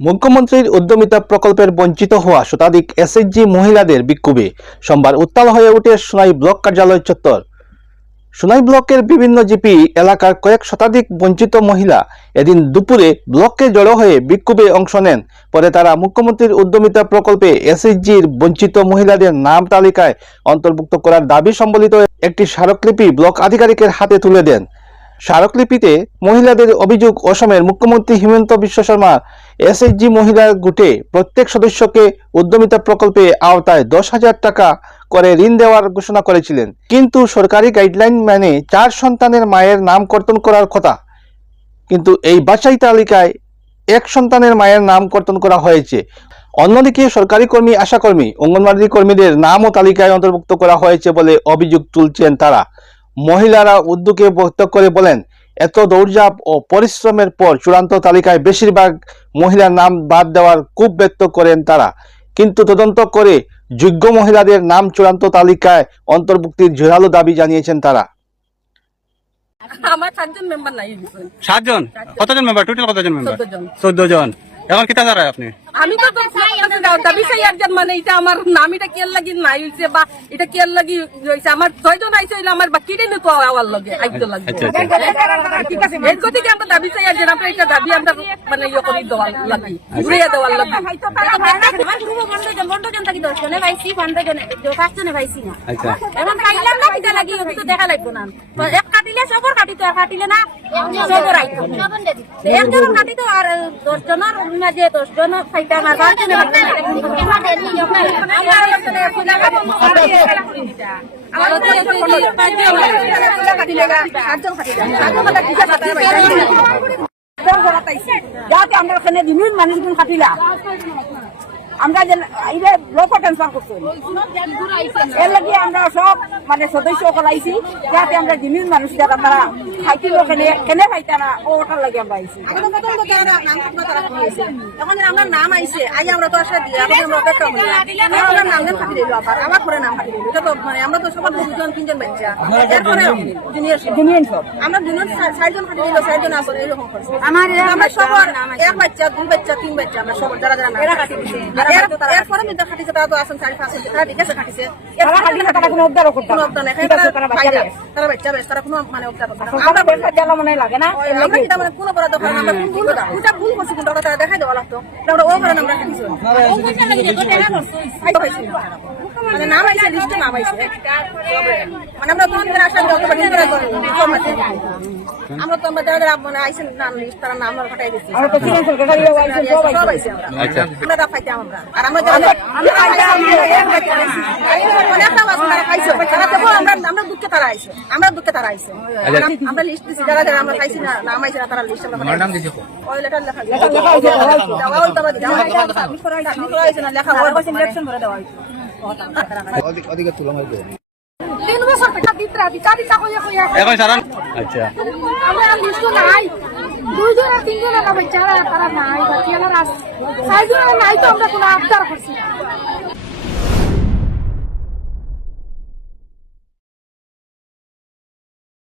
মুখ্যমন্ত্রীর উদ্যমিতা প্রকল্পের বঞ্চিত হওয়া শতাধিক এসএইচজি মহিলাদের বিক্ষোভে সোমবার উত্তাল হয়ে ওঠে সোনাই ব্লক কার্যালয় চত্বর। সোনাই ব্লকের বিভিন্ন জিপি এলাকার কয়েক শতাধিক বঞ্চিত মহিলা এদিন দুপুরে ব্লককে জড়ো হয়ে বিক্ষোভে অংশ নেন। পরে তারা মুখ্যমন্ত্রীর উদ্যমিতা প্রকল্পে এসএইচজির বঞ্চিত মহিলাদের নাম তালিকায় অন্তর্ভুক্ত করার দাবি সম্বলিত একটি স্মারকলিপি ব্লক আধিকারিকের হাতে তুলে দেন। স্মারকলিপিতে মহিলাদের অভিযোগ অসমের মুখ্যমন্ত্রী হিমন্ত বিশ্ব শর্মা এসএইচজি মহিলা গুটে প্রত্যেক সদস্যকে উদ্যমিতা প্রকল্পে আওতায় দশ হাজার টাকা করে ঋণ দেওয়ার ঘোষণা করেছিলেন। কিন্তু সরকারি গাইডলাইন মেনে চার সন্তানের মায়ের নাম কর্তন করার কথা। কিন্তু এই বাছাই তালিকায় এক সন্তানের মায়ের নাম কর্তন করা হয়েছে। অন্যদিকে সরকারি কর্মী, আশাকর্মী, অঙ্গনওয়াড়ি কর্মীদের নামও তালিকায় অন্তর্ভুক্ত করা হয়েছে বলে অভিযোগ তুলছেন তারা। মহিলারা উদ্যোগে বক্তব্য করে বলেন এত দৌড়ঝাঁপ ও পরিশ্রমের পর চূড়ান্ত তালিকায় বেশিরভাগ মহিলার নাম বাদ দেওয়ার খুব ব্যক্ত করেন তারা। কিন্তু তদন্ত করে যোগ্য মহিলাদের নাম চূড়ান্ত তালিকায় অন্তর্ভুক্তির জোরালো দাবি জানিয়েছেন তারা। আমার সাতজন মেম্বার নাই। সাতজন? কতজন মেম্বার টোটাল কতজন মেম্বার চোদ্দ জন। এখন কিতা দাঁড়ায় আপনি? আমি তো তো দাবি চাই একজন মানে এটা আমার নাম এটা কেয়ার লাগি নাই হইছে বা এটা কেয়ার লাগি হইছে আমার ছয়জন আইছে হইলে আমার বাকিটাই তো আওয়ার লগে আইতে লাগবে। আচ্ছা, আচ্ছা। ঠিক আছে এর গতিকে আমরা দাবি চাই একজন আমরা এটা দাবি আমরা মানে ইয়ে করি দেওয়ার লাগি ঘুরিয়ে দেওয়ার লাগি। আচ্ছা। এখন খাইলাম না কিটা লাগি ওটি দেখা লাগবো না। এক কাটিলে সবর কাটিতো আর কাটিলে না সবর আইতো। একজনের কাটিতো আর দশজনের মাঝে দশজন খাইতাম আর পাঁচজনে যাতে আমরা ওখানে দিনুন মানুষগুলো খাটিলা আমরা এইটা ব্লক ট্রান্সফার করছি। এর লাগি আমরা সব মানে সদস্য কলাইছি যাতে আমরা দিনুন মানুষ যারা তারা খাইছিল কেনে কেনে খাইতা না? ওটার লাগে আমরা আইছি এখন আমরা নাম আইছে আই আমরা তো আসলে দিয়ে আমাদের আমরা অপেক্ষা করি আমরা নাম দেন দিল আবার আবার করে নাম ফাটি দিল। এটা তো মানে আমরা তো সবার দুজন। তিনজন বাচ্চা এরপরে জুনিয়র সব আমরা জুনিয়র চারজন ফাটি দিল চারজন আসলে এরকম করছে আমার আমরা সবার এক বাচ্চা দুই বাচ্চা তিন বাচ্চা আমরা সবার যারা যারা এরা কাটি দিছে। এরপরে মিটা খাটিছে তারা তো আসেন চারি পাঁচ তারা ঠিক আছে খাটিছে তারা খাটিলে তারা কোনো উদ্ধারও করতে কোনো না। নাই। তারা বাচ্চা তারা বাচ্চা তারা কোনো মানে করছে সরকারের বেকার জ্বালা মনে লাগে না? আমরা লাগি মানে কোনো বড় দরকার না, আমরা কোন ভুল কোনটা ভুল করছি কোনটা ওটা তারা দেখাই দেওয়া লাগতো। আমরা ও করে আমরা খাটিছি মানে নাম আইছে লিস্টে নাম আইছে মানে আমরা কোন দিন আসলে যত বাড়ি করে। আমরা তো আমরা যারা মানে আইছেন নাম লিস্ট তারা নাম আমরা ফাটাই দিচ্ছি। আমরা তো সিলেন্স সরকারি আইছি সব আইছে আমরা। আচ্ছা। আমরা তা আমরা। আর আমরা যারা আমরা অনেকটা মাছ তারা খাইছে তারা দেবো আমরা দুঃখে তারা আইছে। আমরা দুঃখে তারা আইছে। আমরা লিস্ট দিছি যারা যারা আমরা খাইছি না নাম আইছে না তারা লিস্ট আমরা নাম দিছি ওই লেটার লেখা লেখা হইছে হইছে না লেখা ওর পাশে ইলেকশন করে দেওয়া হইতো তিন বছর টাকা দিতে রাখি কাটি টাকা হইয়া হইয়া এখন সারান আচ্ছা। আমরা লিস্ট নাই। দুইজন আর তিনজন না বাচ্চারা তারা নাই বাচ্চারা চারজন নাই তো আমরা কোনো আবদার করছি